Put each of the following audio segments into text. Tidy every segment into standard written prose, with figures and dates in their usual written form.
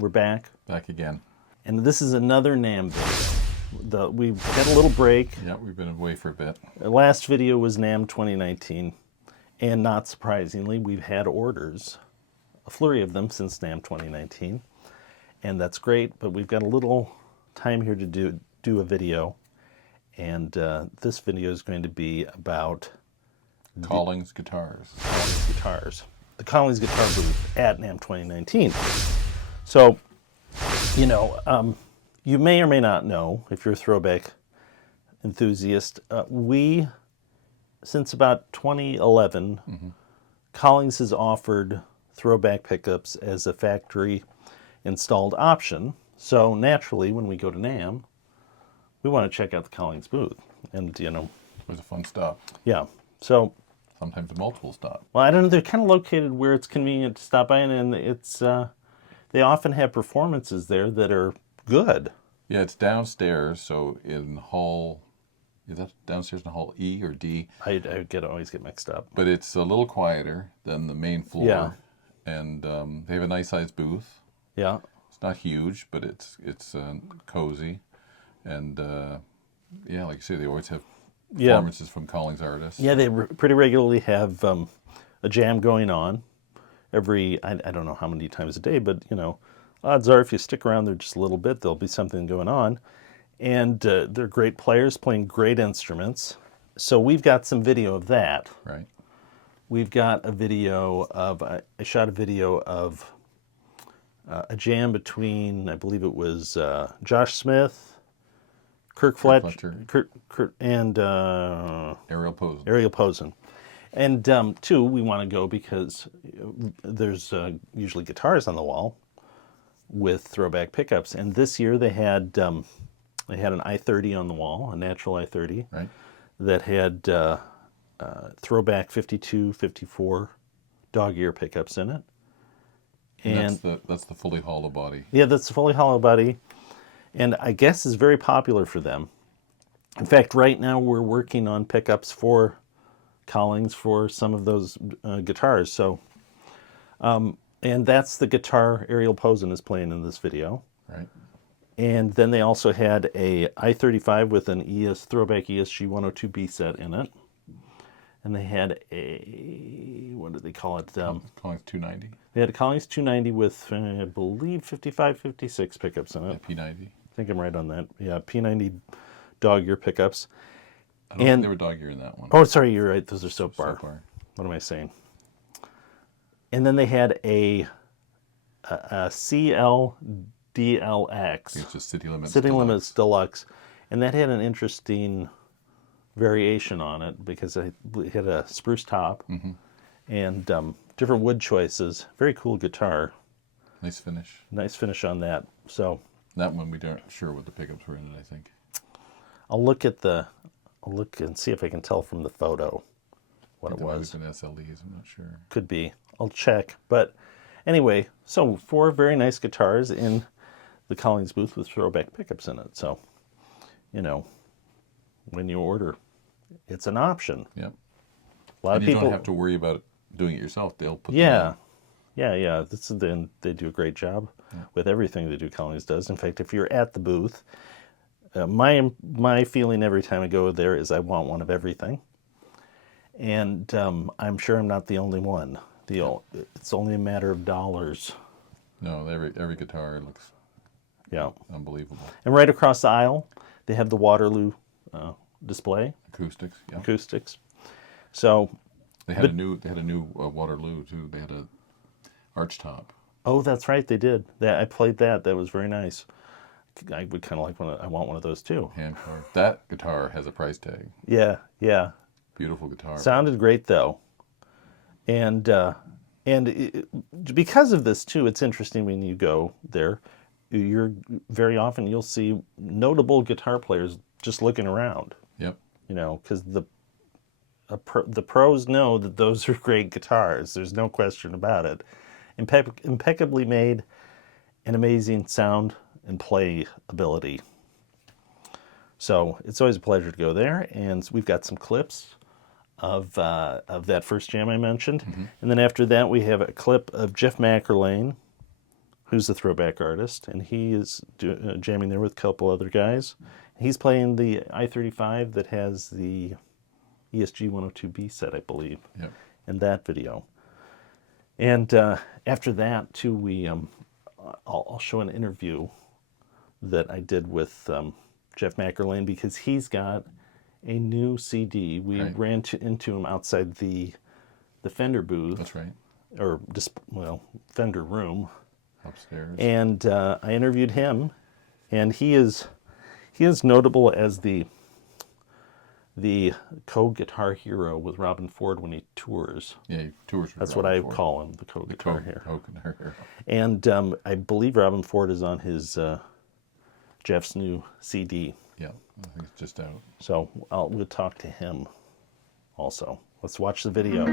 We're back. Back again. And this is another NAMM video. We've had a little break. Yeah, we've been away for a bit. The last video was NAMM 2019. And not surprisingly, we've had orders, a flurry of them since NAMM 2019. And that's great, but we've got a little time here to do a video. And this video is going to be about Collings Guitars. Collings Guitars. The Collings Guitar booth at NAMM 2019. So, you know, you may or may not know, if you're a ThroBak enthusiast, we, since about 2011, Collings has offered ThroBak pickups as a factory installed option. So naturally, when we go to NAMM, we want to check out the Collings booth. And, you know, It was a fun stop. yeah. So, Sometimes a multiple stop. well, I don't know, they're kind of located where it's convenient to stop by, and it's, they often have performances there that are good. Yeah, it's downstairs, so in hall, is that downstairs in hall E or D? I always get mixed up. But it's a little quieter than the main floor. Yeah. And they have a nice sized booth. Yeah. It's not huge, but it's cozy. And yeah, like you say, they always have performances from Collings artists. Yeah, they pretty regularly have a jam going on every, I don't know how many times a day, but, you know, odds are if you stick around there just a little bit, there'll be something going on. And they're great players playing great instruments. So we've got some video of that. Right. We've got a video of, I shot a video of a jam between, I believe it was Josh Smith, Kirk Fletcher, and Ariel Posen. Ariel Posen. And two, we want to go because there's usually guitars on the wall with ThroBak pickups. And this year they had an I-30 on the wall, a natural I-30, Right. that had ThroBak 52, 54 dog ear pickups in it. And that's the fully hollow body. yeah, that's the fully hollow body. And I guess is very popular for them. In fact, right now we're working on pickups for Collings for some of those guitars. So, and that's the guitar Ariel Posen is playing in this video. Right. And then they also had a I-35 with an ThroBak ESG-102B set in it. And they had a, what do they call it? Collings 290. They had a Collings 290 with, I believe, 55, 56 pickups in it. Yeah, P90. I think I'm right on that. Yeah, P90 dog ear pickups. I don't think they were dog ear in that one. Oh, sorry, you're right. Those are soap bar. Soap bar. What am I saying? And then they had a CLDLX. It's just City Limits City Deluxe. Limits Deluxe. And that had an interesting variation on it because it had a spruce top and different wood choices. Very cool guitar. Nice finish. Nice finish on that. So That one we aren't sure what the pickups were in it, I think. I'll look and see if I can tell from the photo what it was. An SLEs, I'm not sure. Could be. I'll check. But anyway, so 4 very nice guitars in the Collings booth with ThroBak pickups in it. So, you know, when you order, it's an option. Yep. A lot And of you people don't have to worry about doing it yourself. They'll put Yeah. them Yeah. They do a great job with everything they do. Collings does. In fact, if you're at the booth, my feeling every time I go there is I want one of everything, and I'm sure I'm not the only one. It's only a matter of dollars. No, every guitar looks unbelievable. And right across the aisle, they have the Waterloo display Acoustics, yeah. acoustics. So They had a new Waterloo too. They had a arch top. oh, that's right, they did. I played that. That was very nice. I would kind of like I want one of those too. Hand carved. That guitar has a price tag. Yeah. Beautiful guitar. Sounded great though, and because of this too, it's interesting when you go there. Very often you'll see notable guitar players just looking around. Yep. You know, because the pros know that those are great guitars. There's no question about it. Impeccably made, and amazing sound and play ability. So it's always a pleasure to go there, and we've got some clips of that first jam I mentioned. And then after that, we have a clip of Jeff McErlain who's a ThroBak artist, and he is jamming there with a couple other guys. He's playing the I-35 that has the ESG-102B set, I believe, Yep. in that video. And after that, too, I'll show an interview that I did with Jeff McErlain, because he's got a new CD. We ran into him outside the Fender booth. That's right. Or, Fender room. Upstairs. And I interviewed him, and he is notable as the co-guitar hero with Robin Ford when he tours. Yeah, he tours with That's Robin what I Ford. call him, the co-guitar hero. Co-guitar hero. And I believe Robin Ford is on his Jeff's new CD. Yeah, I think it's just out. So we'll talk to him also. Let's watch the video.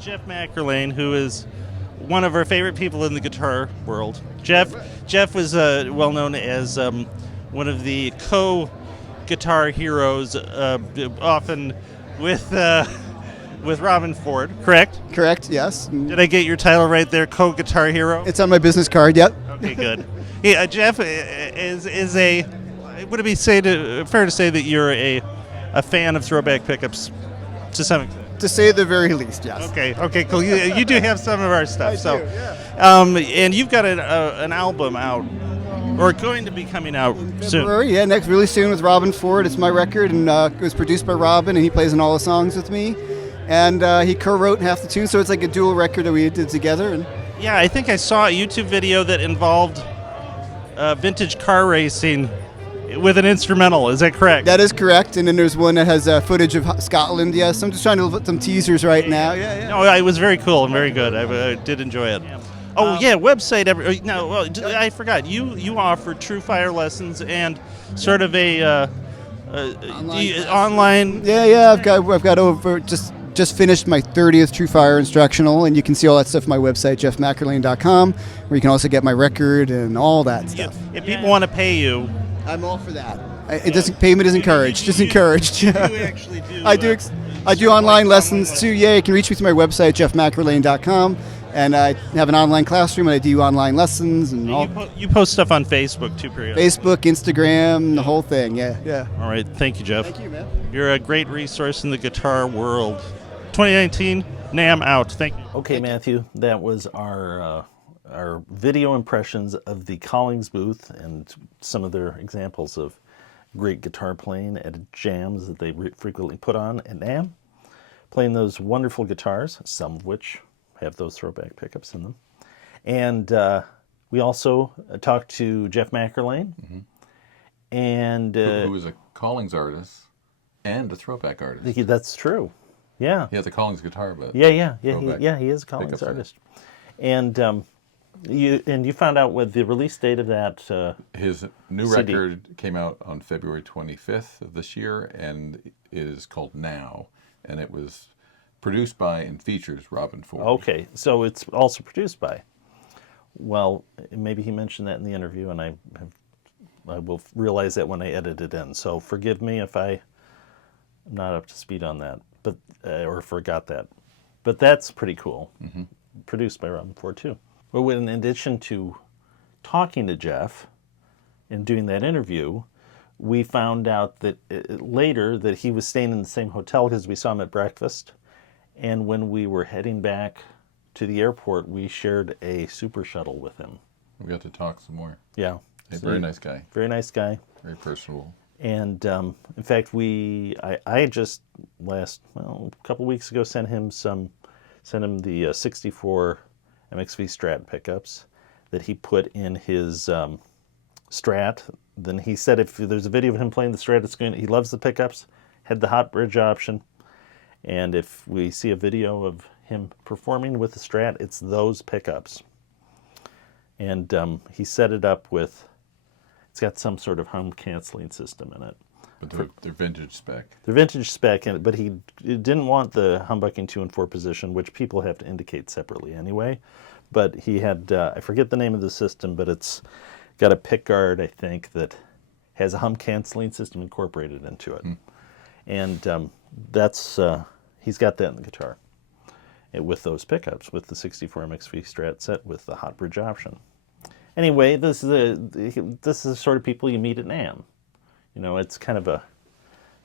Jeff McErlain, who is one of our favorite people in the guitar world. Jeff was well known as one of the co-guitar heroes, often with Robin Ford. Correct? Correct. Yes. Did I get your title right there? Co-guitar hero. It's on my business card. Yep. Okay, good. Yeah, Jeff is a. Would it be fair to say that you're a fan of ThroBak pickups to some extent? To say the very least, yes. Okay, cool. You do have some of our stuff. I so, do, yeah. And you've got an album out, or going to be coming out soon. February, yeah, next really soon with Robin Ford. It's my record, and it was produced by Robin, and he plays in all the songs with me. And he co-wrote half the tunes, so it's like a dual record that we did together. And yeah, I think I saw a YouTube video that involved vintage car racing with an instrumental. Is that correct? that is correct. And then there's one that has footage of Scotland. Yes, I'm just trying to put some teasers right now. Yeah. No, it was very cool and very good. I did enjoy it. Oh yeah, website. I forgot. You offer True Fire lessons and sort of a online. Yeah. I've got over just finished my 30th True Fire instructional, and you can see all that stuff on my website, jeffmcearlain.com, where you can also get my record and all that stuff. If people want to pay you, I'm all for that. Payment is encouraged. Just encouraged. You actually do. I do online lessons too. Yeah, you can reach me through my website, jeffmcearlain.com, and I have an online classroom, and I do online lessons and all. You post stuff on Facebook too, periodically. Facebook, Instagram, the whole thing. Yeah. All right, thank you, Jeff. Thank you, man. You're a great resource in the guitar world. 2019 NAMM out. Thank you. Okay, Matthew, that was our video impressions of the Collings booth and some of their examples of great guitar playing at jams that they frequently put on at NAMM, playing those wonderful guitars, some of which have those ThroBak pickups in them. And we also talked to Jeff McErlain, and who is a Collings artist and a ThroBak artist. That's true. Yeah. He has a Collings guitar, but He is a Collings artist. And you found out what the release date of that his new CD. record came out on February 25th of this year, and it is called Now, and it was produced by and features Robin Ford. Okay, so it's also produced by. Well, maybe he mentioned that in the interview, and I will realize that when I edit it in. So forgive me if I'm not up to speed on that, but or forgot that. But that's pretty cool. Produced by Robin Ford too. Well, in addition to talking to Jeff and doing that interview, we found out that later that he was staying in the same hotel because we saw him at breakfast. And when we were heading back to the airport, we shared a super shuttle with him. We got to talk some more. Yeah. Very nice guy. Very nice guy. Very personable. And in fact, I just a couple weeks ago sent him the 64 MXV Strat pickups that he put in his Strat. Then he said if there's a video of him playing the Strat, he loves the pickups, had the hot bridge option. And if we see a video of him performing with the Strat, it's those pickups. And he set it up with, it's got some sort of hum canceling system in it. But they're vintage spec. They're vintage spec, but he didn't want the humbucking 2 and 4 position, which people have to indicate separately anyway. But he had, I forget the name of the system, but it's got a pick guard, I think, that has a hum canceling system incorporated into it. And that's, he's got that in the guitar. With those pickups, with the 64 MXV Strat set with the hot bridge option. Anyway, this is the sort of people you meet at NAMM. You know, it's kind of a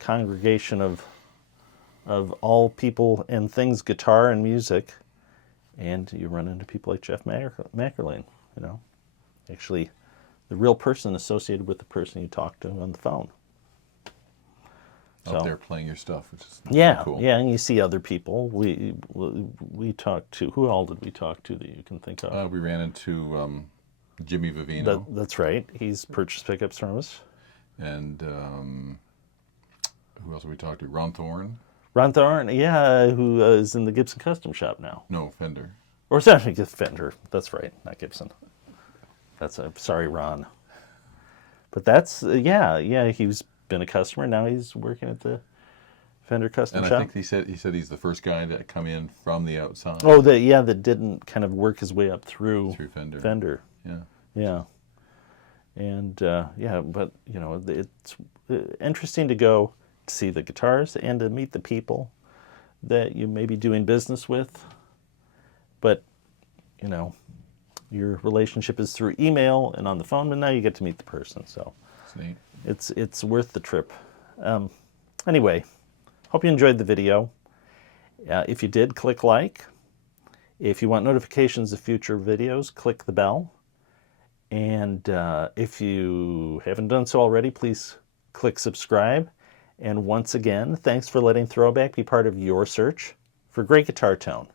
congregation of all people and things guitar and music, and you run into people like Jeff McErlain, you know, actually the real person associated with the person you talk to on the phone. Out there playing your stuff, which is cool. Yeah, and you see other people. We talked to, who all did we talk to that you can think of? We ran into Jimmy Vivino. That's right. He's purchased pickups from us. And who else did we talk to? Ron Thorne. Ron Thorne, yeah, who is in the Gibson Custom Shop now. No, Fender. Or sorry, Fender. That's right, not Gibson. Sorry, Ron. But that's, he's been a customer. Now he's working at the Fender Custom Shop. And I think he said he's the first guy to come in from the outside. Oh, that didn't kind of work his way up through Fender. Yeah. And but you know, it's interesting to go to see the guitars and to meet the people that you may be doing business with. But you know, your relationship is through email and on the phone, but now you get to meet the person. So it's neat. It's worth the trip. Anyway, hope you enjoyed the video. If you did, click like. If you want notifications of future videos, click the bell. And if you haven't done so already, please click subscribe. And once again, thanks for letting ThroBak be part of your search for great guitar tone.